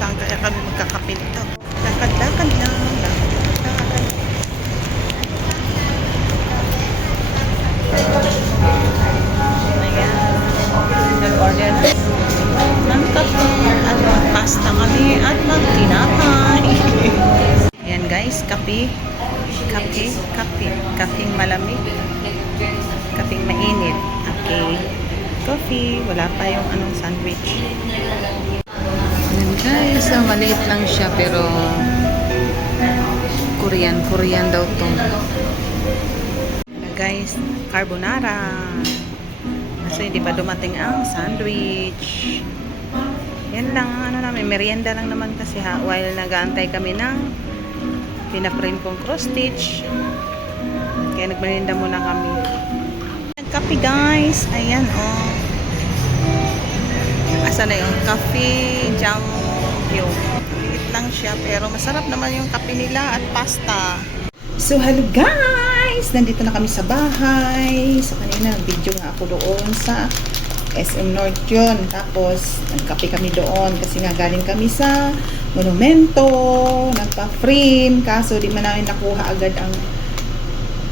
saan kaya kami magkakapit to. Lakad-lakad lang. Lakad-lakad. Ayan. Nag-order na. Ng kape at pasta kami at magtinapay. Ayan guys, kape. Kape. Kapeng malamig. Kapeng mainit. Okay. Coffee. Wala pa yung anong sandwich. Ayan guys, maliit lang siya pero Korean daw to. Guys, carbonara. Kasi hindi pa dumating ang sandwich. Yan lang, ano namin, merienda lang naman kasi ha, while nag-aantay kami ng pinaprint kong cross stitch. Kaya nagmerienda muna kami. Nagkape guys, ayan oh. Asa na yung coffee, jam, yung liit lang siya pero masarap naman yung kape nila at pasta. So hello guys, nandito na kami sa bahay. So kanina video nga ako doon sa SM North yun. Tapos nagkape kami doon kasi nga galing kami sa monumento, nagpa-frame, kaso di man namin nakuha agad ang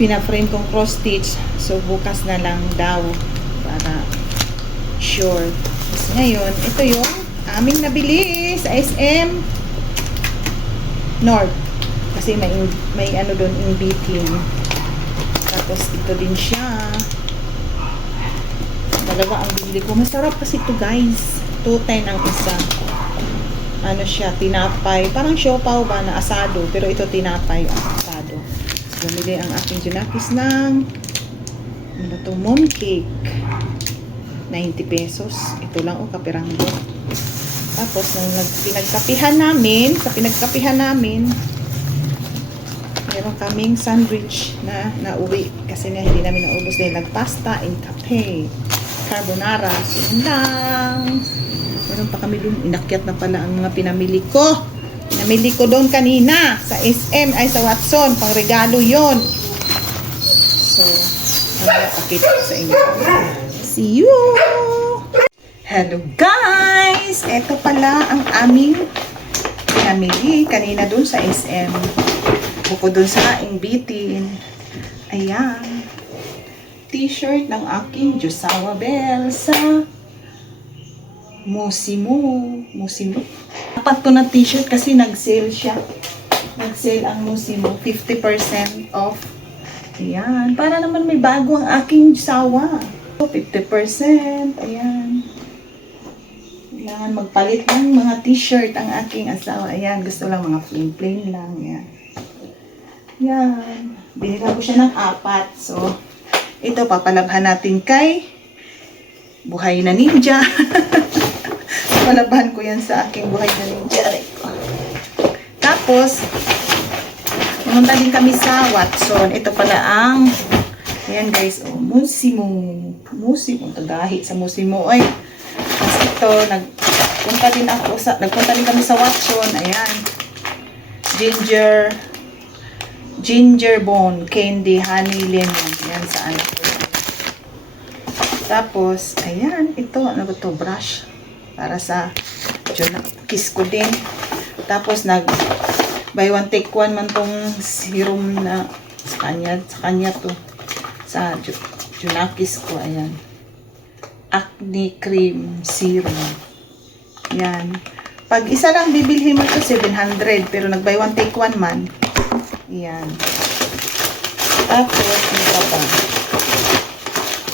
pina-frame kong cross stitch. So bukas na lang daw para sure. Tapos ngayon, ito yung aming nabili sa SM North. Kasi may ano doon, yung beating. Tapos ito din siya. Talaga ang bili ko. Masarap kasi ito guys. 210 ang isa. Ano siya, tinapay. Parang siopaw ba na asado. Pero ito tinapay ang asado. So, bumili ang aking junakis ng ano to, mooncake. 90 pesos. Ito lang o, kapiranggo. Tapos, nung pinagkapihan namin, meron kaming sandwich na nauwi. Kasi nga hindi namin naubos dahil nagpasta and kape. Carbonara. So, yun lang. Meron pa kami dun. Inakyat na pala ang mga pinamili ko. Pinamili ko doon kanina sa SM, ay sa Watson. Pang regalo yon. So, mamaya pakita ko sa inyo. See you! Hello guys! Ito pala ang aming pinamili kanina doon sa SM. Bukod doon sa aking bitin. Ayan. T-shirt ng aking Josawa Bell sa Musimo. Apat to na t-shirt kasi nag-sale siya. Nag-sale ang Musimo. 50% off. Ayan. Para naman may bago ang aking Josawa. 50%. Ayan. Kailangan magpalit ng mga t-shirt ang aking asawa. Ayan. Gusto lang mga plain lang. Ayan. Yan. Binila ko siya ng 4. So, ito papalabhan natin kay Buhay na Ninja. Papalabhan ko yan sa aking Buhay na Ninja. Tapos, pumunta din kami sa Watson. Ito pala ang, ayan guys, oh, Musimo. Tagahi sa Musimo. Ay, tapos ito, nagpunta din kami sa Watson. Ayan. Ginger bone, candy, honey, lemon. Yan sa ano ko. Tapos, ayan, ito, ano ba ito? Brush. Para sa kiss ko din. Tapos, buy one take one man tong serum na sa kanya to. Sa junakis ko, ayan. Acne cream serum. Yan. Pag isa lang bibilhin mo to 700, pero nag buy one take one man. Yan. Tapos, ano pa ba?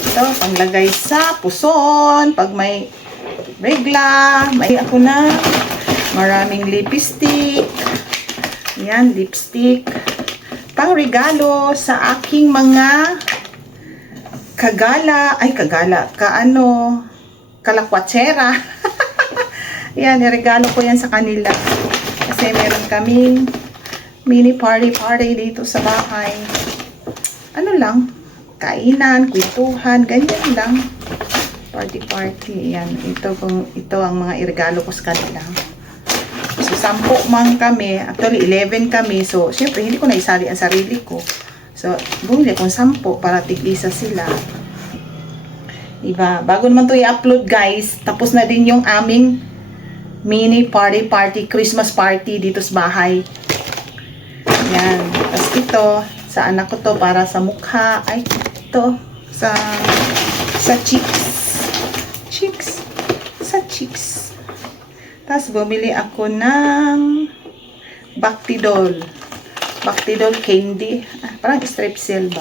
Ito, panglagay sa puson. Pag may regla, may ako na maraming lipstick. Yan, lipstick. Pang regalo sa aking mga kalakwatsera. Yan, niregalo ko yan sa kanila. Kasi meron kaming mini party dito sa bahay. Ano lang, kainan, kwentuhan, ganyan lang. Party. Yan, ito ang mga iregalo ko sa kanila. So, 10 man kami. Actually, 11 kami. So, syempre, hindi ko na isali ang sarili ko. So, bumili akong 10 para tig-isa sila. Diba? Bago naman to i-upload, guys. Tapos na din yung aming mini party, Christmas party dito sa bahay. Yan. Tapos ito, sa anak ko to, para sa mukha. Ay, ito, sa cheeks. Sa cheeks. Tapos bumili ako ng Bactidol candy. Parang strepsil ba?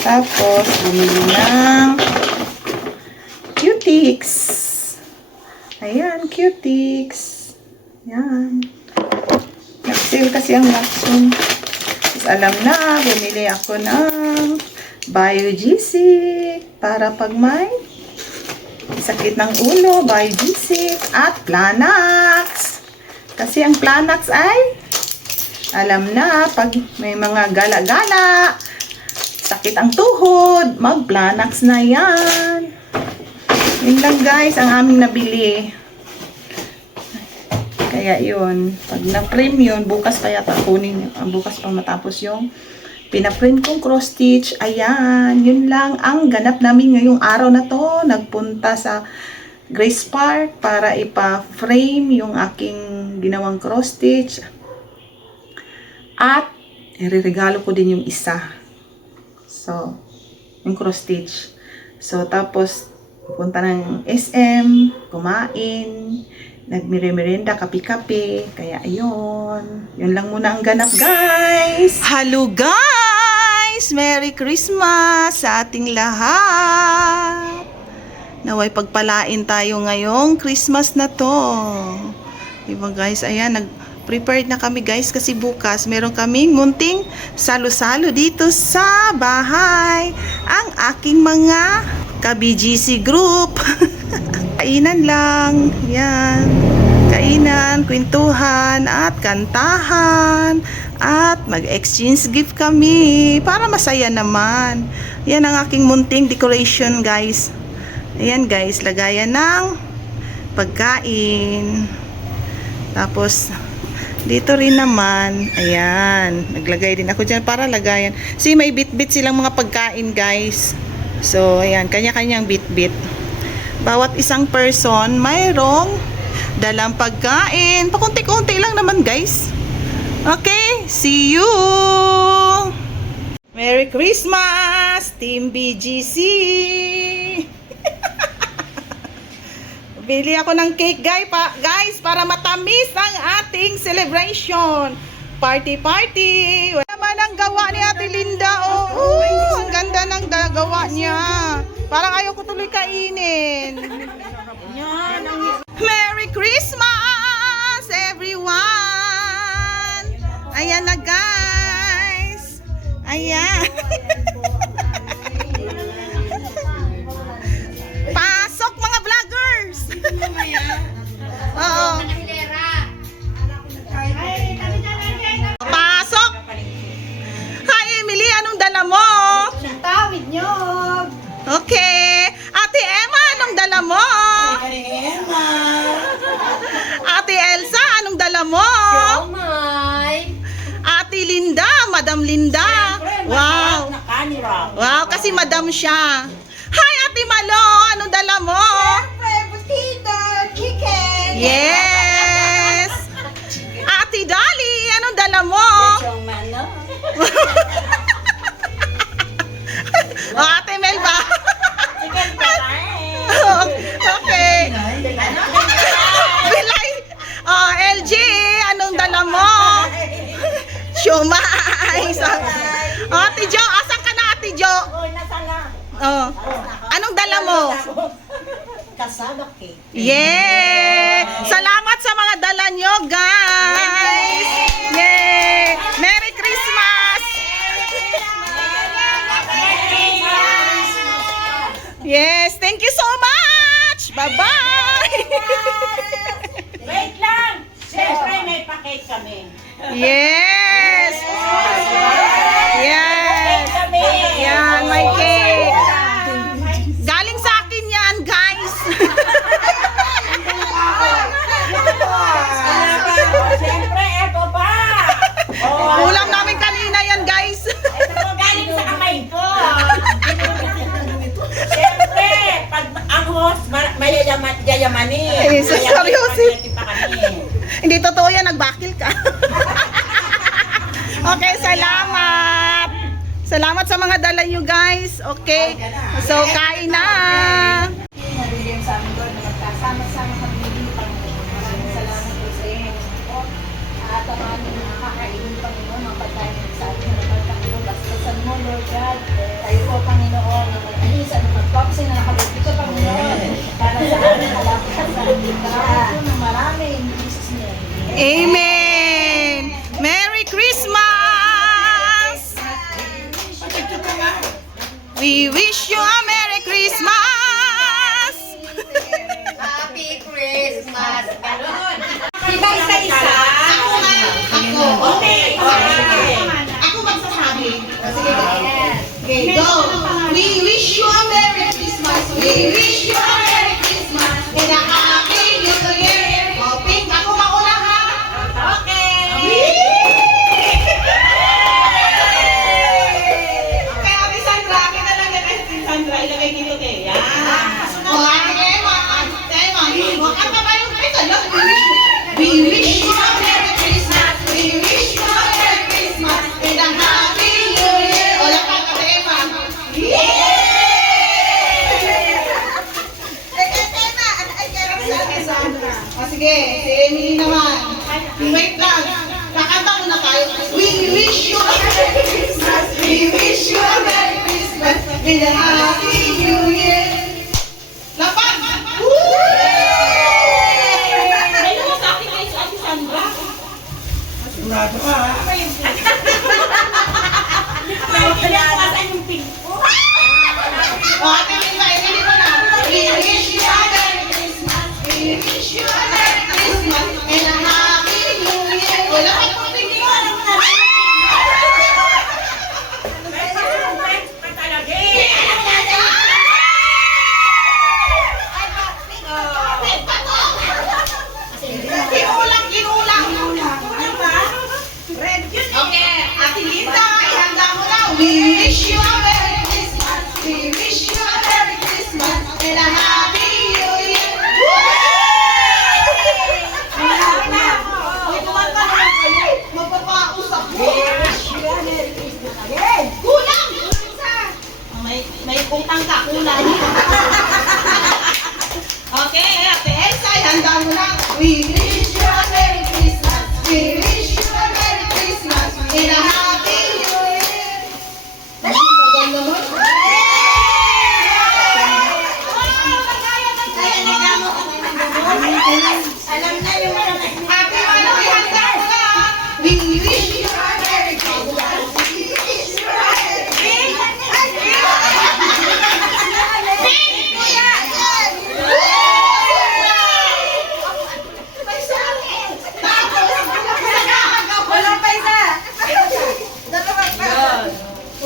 Tapos, bumili ng Cutix. Ayan, Cutix. Ayan. Nag-sale kasi ang Watson. Tapos, alam na, bumili ako ng Biogesic para pag may sakit ng ulo, Biogesic at Planax. Kasi ang Planax ay alam na, pag may mga gala-gala, sakit ang tuhod, mag-Planax na yan. Yun lang guys, ang aming nabili. Kaya yun, pag na-print yun, bukas pa yata kunin, bukas pa matapos yung pinaprint kong cross stitch. Ayan, yun lang ang ganap namin ngayong araw na to. Nagpunta sa Grace Park para ipa-frame yung aking ginawang cross stitch. At, ireregalo ko din yung isa. So, yung cross stitch. So, tapos, punta ng SM, kumain, nagmire-merenda, kape-kape. Kaya, ayun. Yun lang muna ang ganap, guys. Hello, guys! Merry Christmas sa ating lahat. Naway pagpalain tayo ngayong Christmas na to. Diba, guys? Ayan, prepared na kami guys kasi bukas meron kaming munting salo-salo dito sa bahay. Ang aking mga ka-BGC group. Kainan lang. Yan. Kainan, kwentuhan at kantahan. At mag-exchange gift kami para masaya naman. Yan ang aking munting decoration guys. Ayan guys, lagayan ng pagkain. Tapos dito rin naman, ayan, naglagay din ako dyan para lagayan. See, may bit-bit silang mga pagkain, guys. So, ayan, kanya-kanyang bit-bit. Bawat isang person, mayroong dalang pagkain. Pakunti-kunti lang naman, guys. Okay, see you! Merry Christmas, Team BGC! Bili ako ng cake guys para matamis ang ating celebration. Party. Wala naman ang gawa ni Ate Linda. Oh, ang ganda ng gawa niya. Parang ayaw ko tuloy kainin. Merry Christmas everyone. Ayan na guys. Ayan. Pasok mga vloggers. Oo. Pasok. Hi Emily, anong dala mo? Tawid nyo. Okay. Ate Emma, anong dala mo? Emma. Ate Elsa, anong dala mo? Siomay. Ate Linda, Madam Linda. Wow. Wow, kasi madam siya. Hi Ate Malo, anong dala mo? Potato, chicken. Yes. Ate Dali, anong dala mo? Oh, Ate Mel ba? Chicken karain. Okay. Bilay. Oh, LG, anong dala mo? Siomay. Oh, Ate Jo, asan ka na Ate Jo? Oh, nasa na. Oh. Anong dala mo? Kasama cake. Yeah! Salamat sa mga dala nyo, guys! Yay! Merry Christmas! Yes, thank you so much! Bye-bye! Wait lang. Siyempre may pa-cake kami. Yes! Yes! Yan, may cake! Galing sa akin yan, guys! Siyempre, eto pa. Ulam namin kanina yan, guys! Ito po galing sa kamay ko. Siyempre, pag ang host, yayamanin. Eh, seryoso spaghetti pa kami. Hindi totoo yan, nagbakil ka. Okay, salamat. Salamat sa mga dala nyo guys. Okay, so kain na. Nabigyan sa amin Lord na magkasama-sama kami dito, Panginoon. Maraming salamat po sa inyo, Panginoon. At ang aming nakakainin, Panginoon, ang pagkain sa atin na nagpagkakilo. Bastasan mo, Lord God. Tayo po, Panginoon, na mag-alisa, na mag-focusing na nakalagay ka, Panginoon. Para sa amin, kalapit sa amin. Salamat po ng marami. In Jesus' name. Amen. Merry Christmas. We wish you a Merry Christmas. Happy Christmas! Ganon! Iba isa-isa. Ako! Okay. Ako magsasabi. Sige, okay, go! We wish you a Merry Christmas! We wish you a Merry Christmas! And a Happy New Year! O, Pink, ako mauna ha! Okay. Kaya kami Sandra, akin na lang yan. Sandra, ilagay dito kay. Yan. O, Ate Emma, huwag ka pa ba yung pesa? Look, we wish you a Merry Christmas! We wish you a Merry Christmas! And a Happy New Year! O, lapat, Ate Emma! O, sige, si Emily naman. Wait lang. Kakanta muna tayo. We wish you a Merry Christmas. We wish you a Merry Christmas. And a Happy New Year. Lapat! May mga sa akin kayo sa Ate Sandra. Sigurado ka, ha? Pinawasan yung pink. O, Ate Emily, Emily mo na. We wish you a Merry Christmas. We wish you a Merry Christmas. And a Happy New Year. O, lapat mo, tingin mo. Alam mo na. Kinulang, kinulang. Okay, Ate Linda, ihanda mo na. We wish you a Merry Christmas. We wish you a Merry Christmas and a Happy New Year. Magpapausap mo. Kulang! May utang ka, kulang. Okay, Ate Elsa, ihanda mo na. We wish you a Merry Christmas. We wish you a Merry Christmas and a Happy New Year. Tagal naman. Alam na yung Happy Mano, ihanda mo na. We wish you a Merry Christmas. We wish you a Merry Christmas. Pink, kuya! May sakit! Tapos, wala pa isa! Dalawa pa!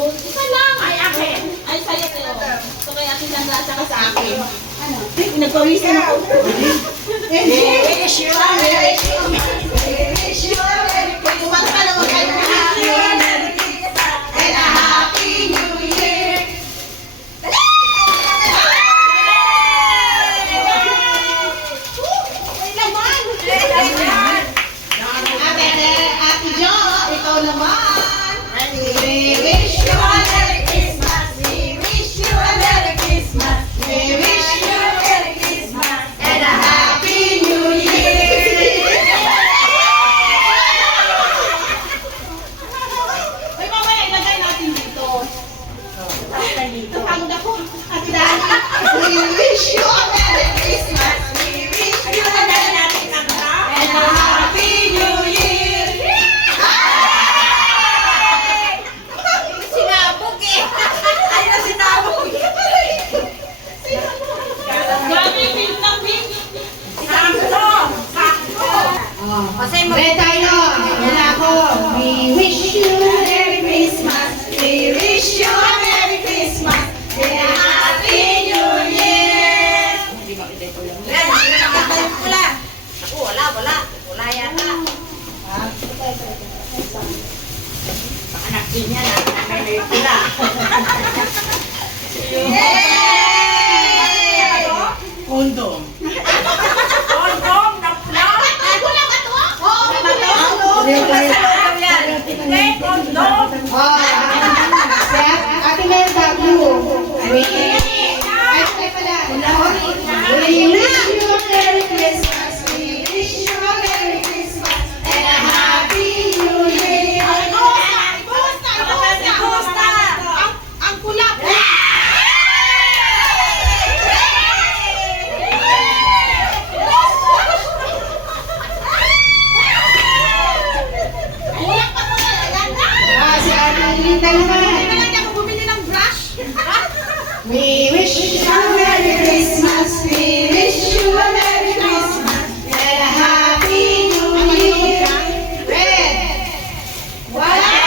Isa lang. Ay, akin. Ay, sa'yo kayo. Ito kay Ate Sandra at saka sa akin. Ano? Nagpawisan ako. We wish you a Merry Christmas. We wish you a Merry Christmas. Kumanta naman kayo. We wish you a Merry Christmas and a Happy New Year. Ate Jo, ikaw naman. We wish you a Merry Christmas. We wish you a Merry Christmas. We wish you a Merry Christmas and a Happy New Year. Ay, mamaya ilagay natin dito. Ito, pagod ako. Ate Dani, we wish you a Merry Christmas. We wish you a Merry natin ang and a Happy New Year. Sinabog eh. Ay, na sinabog. Grabe, pink na pink. Sakto. Sakto. Ready tayo. Wala ako. We wish you a Merry Christmas. We wish you a Merry Christmas and a Happy New Year. Wala. Wala yata. Anak din yan. May pula. Yay! Kondom. Kondom na Oh, Ate Mel W. We wish you a Merry Christmas. We wish you a Merry Christmas and a Happy New Year. Ang kulap. Si Ate Linda naman. Hindi ako bumili ng brush. We wish you a Merry Christmas. We wish you a Merry Christmas and a Happy New Year. Red. Wala.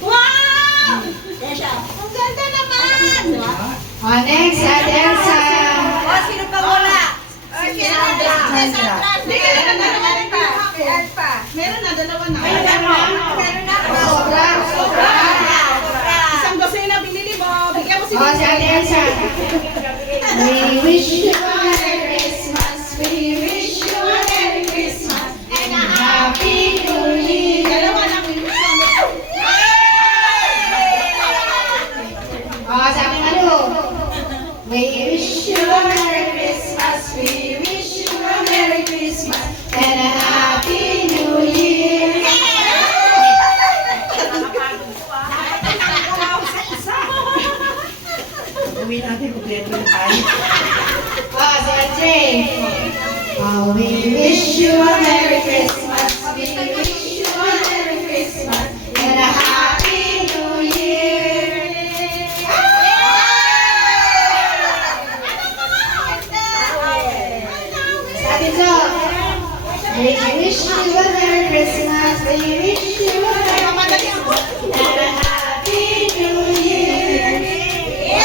Wow! Ang ganda naman! Next, Ate Elsa. Sino pa wala? Hindi ka na dalawa pa. Meron na, dalawa na. Meron na. Sobra. Isang dosena binili mo. Bigyan mo si Si Ate Elsa. We wish you a Merry Christmas. We wish you a Merry Christmas and a Happy New Year. Dalawa lang binili mo. Sa aking ano? We wish you a Merry Christmas. We wish you a Merry Christmas and a Happy New Year. Uwi natin, kumpleto na tayo. Si Ate. We wish you a Merry Christmas. We wish you a Merry Christmas and a Happy New Year. Ate Zo. We wish you a Merry Christmas. We wish you a Merry Christmas and a Happy New Year. We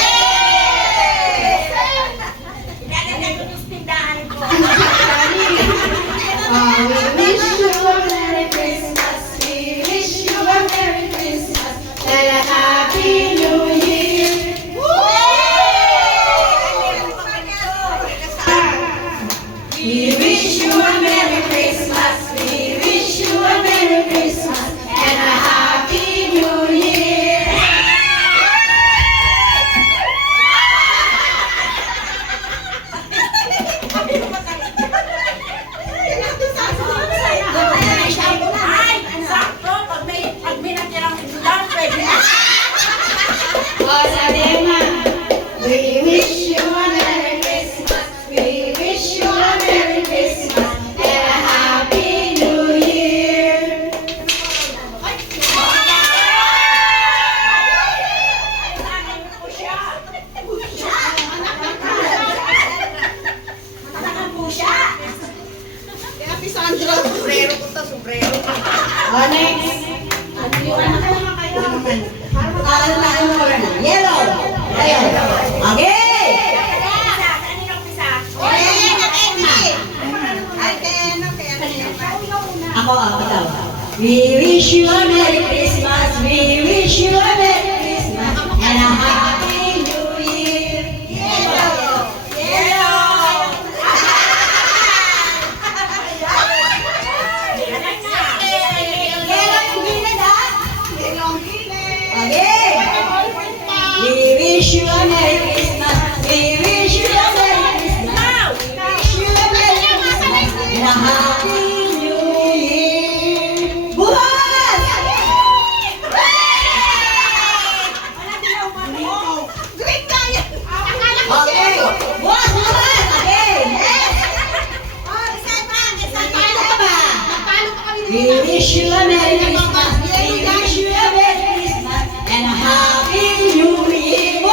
wish you a Merry Christmas. We wish you a Merry Christmas and a Happy New Year. We wish you a Merry Christmas. We wish you a Merry Christmas and a Happy New Year. Sabi Emma, we wish you a Merry Christmas. We wish you a Merry Christmas and a Happy New Year. Kaya si Sandra, sombrero ko to, sombrero. Next. Yellow. Okay. Ako, daw. We wish you a Merry Christmas. We wish you a Merry Christmas and a Happy New Year. Yellow. Okay. We wish you a Merry Christmas. We wish you a Merry Christmas. We wish you a Merry Christmas and a Happy New Year. Buhat! Okay. Buhat, buhat. Okay. We wish you a Merry Christmas. We wish you a Merry Christmas and a Happy New Year.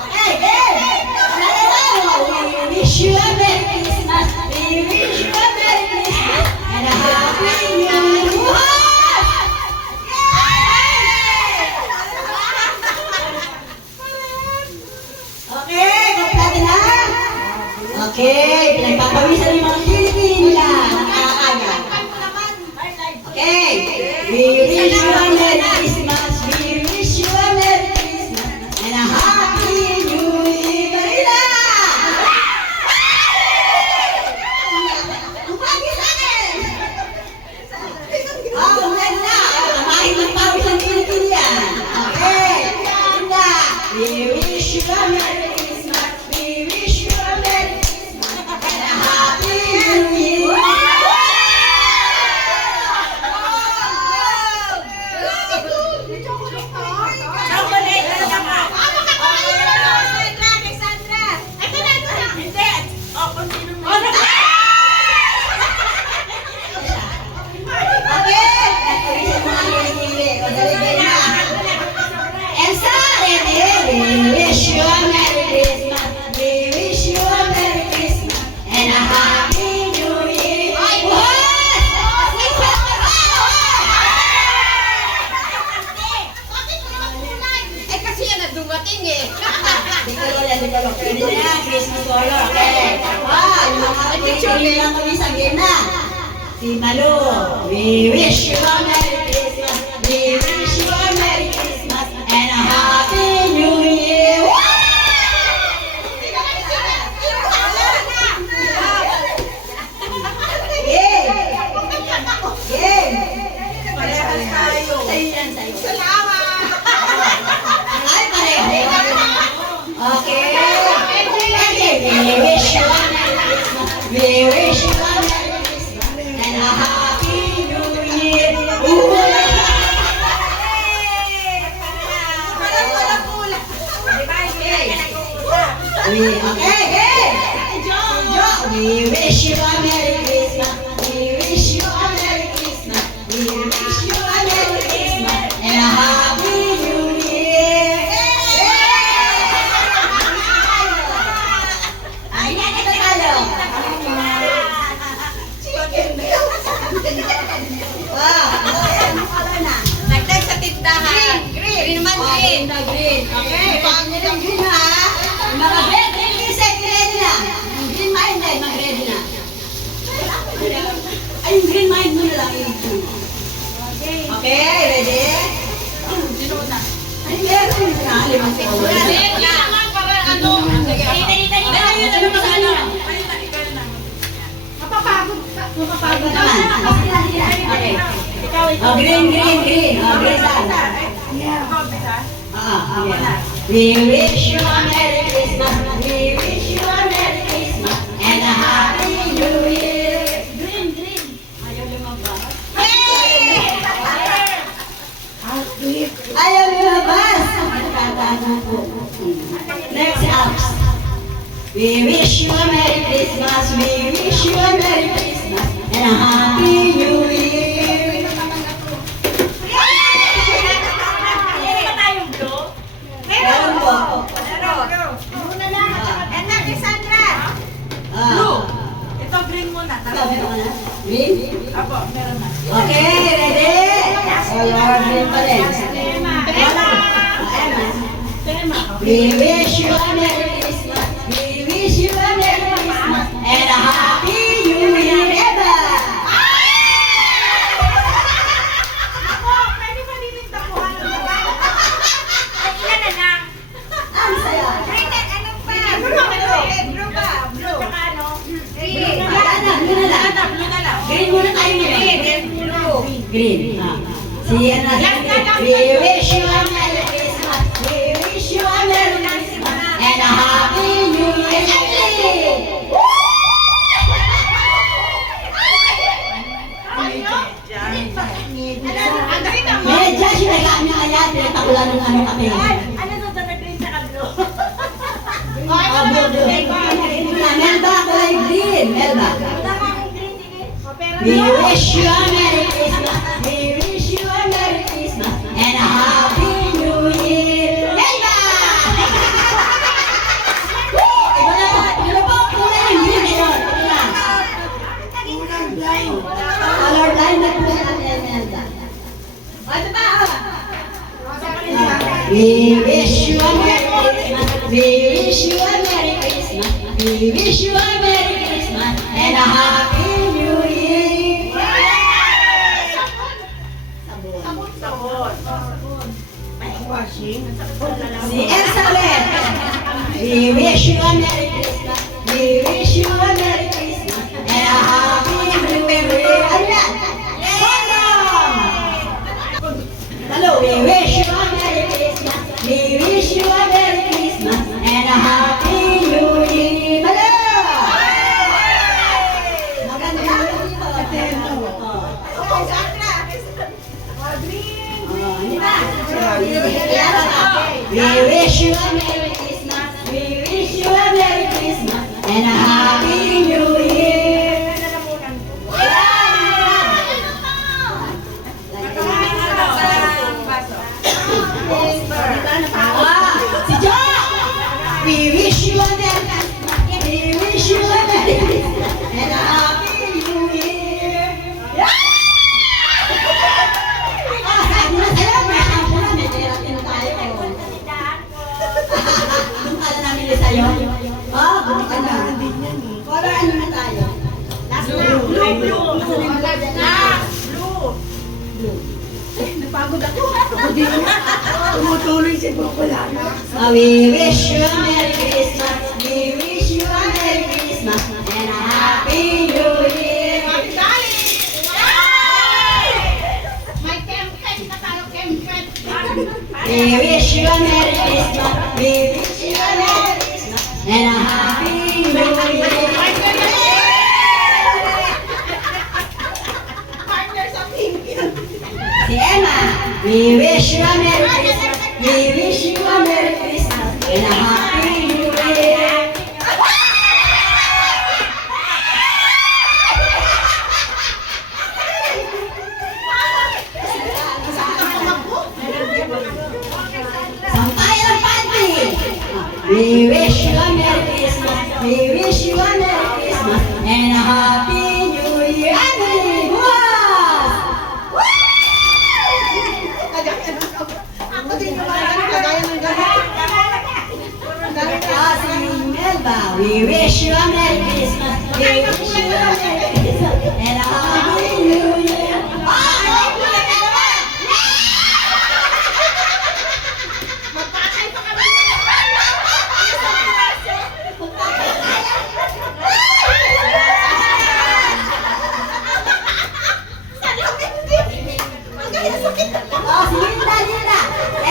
Okay, good. We wish you a Merry Christmas. We wish you a Merry Christmas and a Happy New Year. Okay, kompleto na. Okay, pinagpapawisan yung mga Pilipino nila. Nakakaaga. Okay, we wish you a Merry Christmas. We wish you a Merry Christmas and a Happy New Year. Marina! Pwede na yan, Christmas color. Okay. Yung mga pili lang kami sa game na. Si Malu, we wish you a Merry Christmas. We wish you a Merry Christmas and a Happy New Year. Parehas tayo. Sa'yo yan, sa'yo. Ay, pareho. Okay. We wish you a Merry Christmas. We wish you a Merry Christmas and a Happy New Year. We wish you a Merry Christmas. We wish you a Merry Christmas. We wish you a Merry Christmas and a Happy New Year. Ay, nanalo. Nagdag sa tindahan. Green naman green. Green. Okay, pag nilang green ha. Mga green reset, ready na. Green minded, mag-ready na. Ay, yung green mind mo na lang. Okay, ready? Ay, meron na. Limang oras. Mapapagod naman. Okay. Oh, green. Oh, green lang. We wish you a Merry Christmas. We wish you a Merry Christmas and a Happy New Year. Green. Ayaw lumabas. Ayaw lumabas. Next up. We wish you a Merry Christmas. We wish you a Merry Christmas and a Happy New Year. Meron po. Muna lang. And na, Cassandra. Ito green muna. Green? Apo, meron na. Okay, ready? Oh, Lord, green pa rin. We wish you a Merry Christmas. We wish you a Merry Christmas and a Happy New Year ever. Ako, pwede ba lilinta ko? Ay, ilan na lang. Ang saya. Green and ano pa? Blue ba? Blue. Tsaka ano? Green. Wala na, blue na lang. Blue na lang. Green muna tayo ngayon. Green, blue. Green. Siya na. We wish you a Merry Christmas. We wish you a Merry Christmas and a Happy New Year. Medya, sinagaan niya kaya, pinatakulan ng ano kami. Ano to na green tsaka blue? Melba, kulay green. Melba. Pero We wish you a Merry Christmas. We wish you a Merry Christmas and a Happy New Year. Melba! Iba na po. Iba po. Kulay ng green ngayon. Ito na. Color blind na po natin, Melba. O, ito pa. We wish you a Merry Christmas. We wish you a Merry Christmas. We wish you a Merry Christmas and a Happy New Year. Si Elsa ulit. We wish you a Merry Christmas. We wish you a Merry Christmas and a Happy New Year. Ano yan? Condom! Hello, we wish you a Merry Christmas. We wish you a Merry Christmas and a Happy New Year. Hello! Maganda yun dito. We wish you a Merry Christmas. We wish you a Merry Christmas and a Happy New Year. Bumita na. din yan eh. Color ano na tayo? Last na. Blue. Napagod ako. Ako din. Tumutuloy si Pocolana. We wish you a Merry Christmas. We wish you a Merry Christmas and a Happy New Year. May kempen na tayo, kempen. We wish you a Merry Christmas. We wish you a Merry Christmas and a Happy New Year. Partner sa pink yan. Si Emma, we wish you a Merry Christmas. We wish you a Merry Christmas and a Happy New Year. Sampayan ang panty. We wish you a Merry Christmas. We wish you a Merry Christmas and a Happy New Year. Emily, buwas! Ako din yung mga kagaya ng gano'n. Si Melba, we wish you a Merry Christmas. We wish you a Merry Christmas and a Happy New Year. Magpakay pa kami. Sana hindi. Ang gaya sakit. Si Linda, Linda.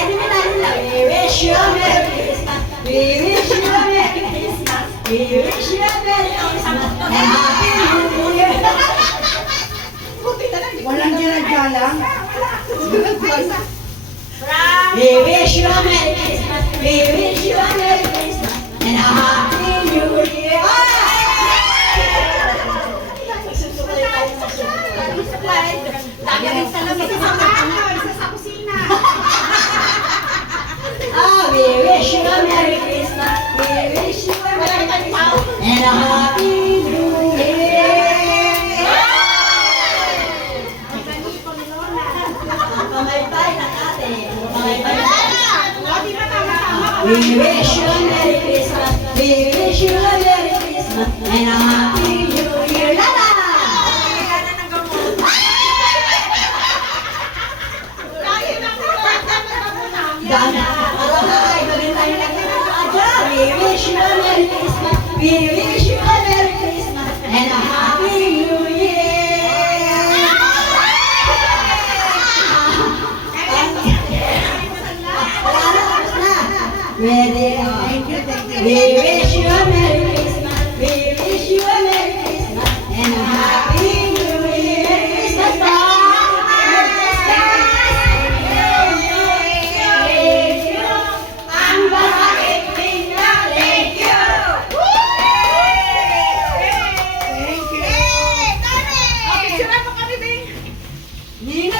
Linda. We wish you a Merry Christmas. We wish you a Merry Christmas. We wish you a Merry Christmas and a Happy New Year. Buti na lang. Walang ginagalang. We wish you a Merry Christmas. We wish you a Merry Christmas and a Happy New Year. Lagi rin sa lamig sa bahay, sa kusina. We wish you a Merry Christmas. We wish you a Merry Christmas and a Happy New Year. Pamaypay na ate. Pamaypay na. We wish you a Merry Christmas. We wish you a Merry Christmas and a Happy New Year. Lala! Dana. Ay, galing tayo na kaya. We wish you a Merry Christmas. We wish you a Merry Christmas and a Happy New Year. Ready? We wish you a Merry Christmas. We wish you a Merry Christmas and a Happy New Year. Christmas ball. Ang bakit niya, thank you. Thank you. Picturean mo kami, Bing. Nina.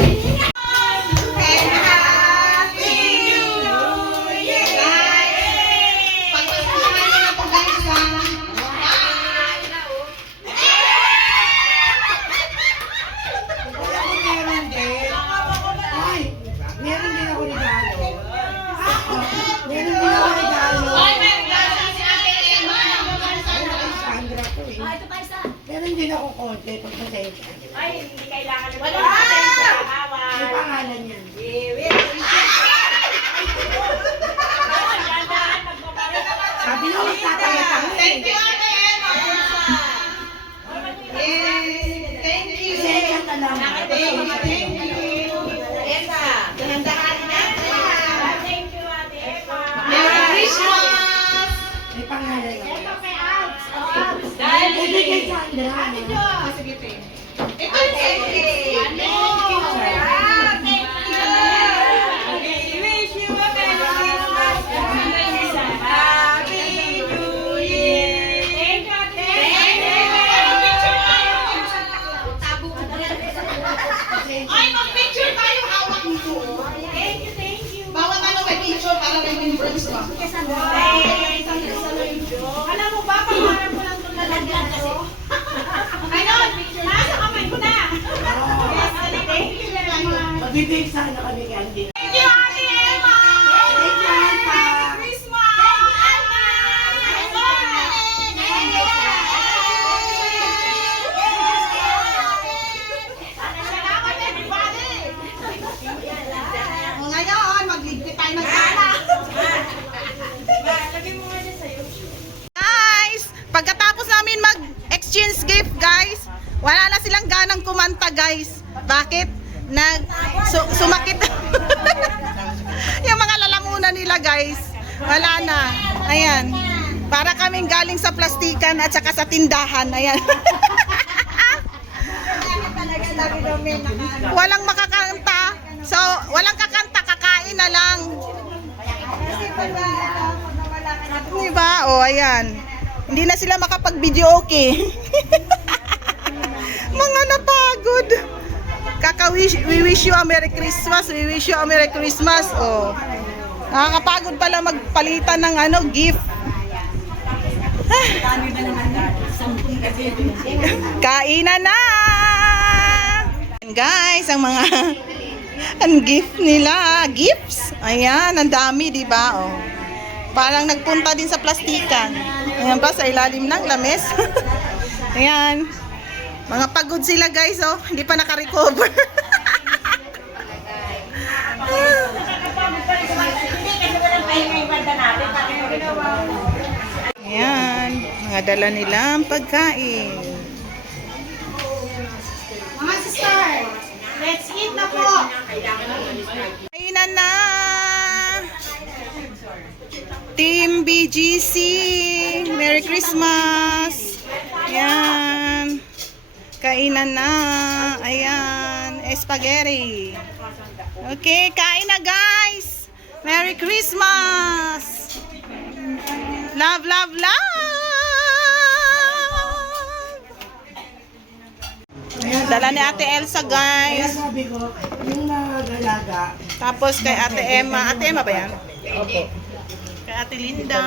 Meron din. Ay, meron din ako regalo. Meron din ako regalo. Sandra ko eh. Meron din ako konti pag pasensya. May pangalan yan. Sabi nyo, tataya-taya. Thank you, Ate Emma. Thank you. Pasensya ka lang. Thank you. Emma, dahan-dahan natin. Merry Christmas. May pangalan yan. Dahil Pwede kay Sandra. sige, Ping. Ito yung secret. Ay, mag-picture tayo, hawak mo. Thank you. Bawat ano may picture para may remembrance ba? Alam mo ba, pangarap ko lang itong lalagyan kasi. Ayun, nasa kamay ko na. Yes, thank you very much. Magbibig sana kami Candy. Thank you, Ate Emma! Thank you, Alpha. Merry Christmas! namin mag-exchange gift, guys. Wala na silang ganang kumanta, guys. Bakit? Sumakit. Yung mga lalamunan nila, guys. Wala na. Ayan. Para kaming galing sa plastikan at saka sa tindahan. Ayan. Walang makakanta. So, walang kakanta, kakain na lang. Diba? O, ayan. Hindi na sila makapag-video okay. Mga napagod. We wish you a Merry Christmas. We wish you a Merry Christmas. Oh. Nakakapagod pala magpalitan ng gift. Kainan na! And guys, ang mga ang gift nila. Gifts. Ayan, ang dami, di ba? Oh. Parang nagpunta din sa plastikan. Ayan pa, sa ilalim ng lames. Ayan. Mga pagod sila, guys, oh. Hindi pa naka-recover. Ayan. Mga dala nila ang pagkain. Mga sister, let's eat na po. Kainan na! Team BGC! Merry Christmas! Ayan. Kainan na. Ayan. Spaghetti. Okay, kain na, guys. Merry Christmas. Love, love, love. Dala ni Ate Elsa, Kaya guys. sabi ko, yung nagalaga, Tapos kay Ate Emma. Ate Emma ba yan? opo. Kay Ate Linda.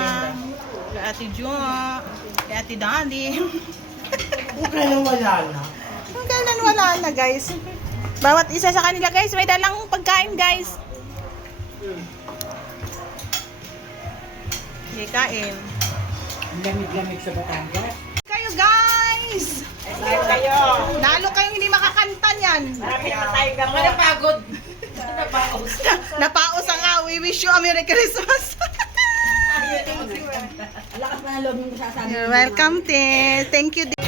Kay Ate Jua. Kay Ate Dali. Kung kailan wala na. Kung kailan wala na, guys. Bawat isa sa kanila, guys, may dalang pagkain, guys. Hindi kain. Ang lamig-lamig sa Batangas. Kayo, guys! Lalo kayong hindi makakanta niyan. Napagod. Napaos ang we wish you a Merry Christmas. Lakas na loob yung sasabi. You're welcome, te. Thank you.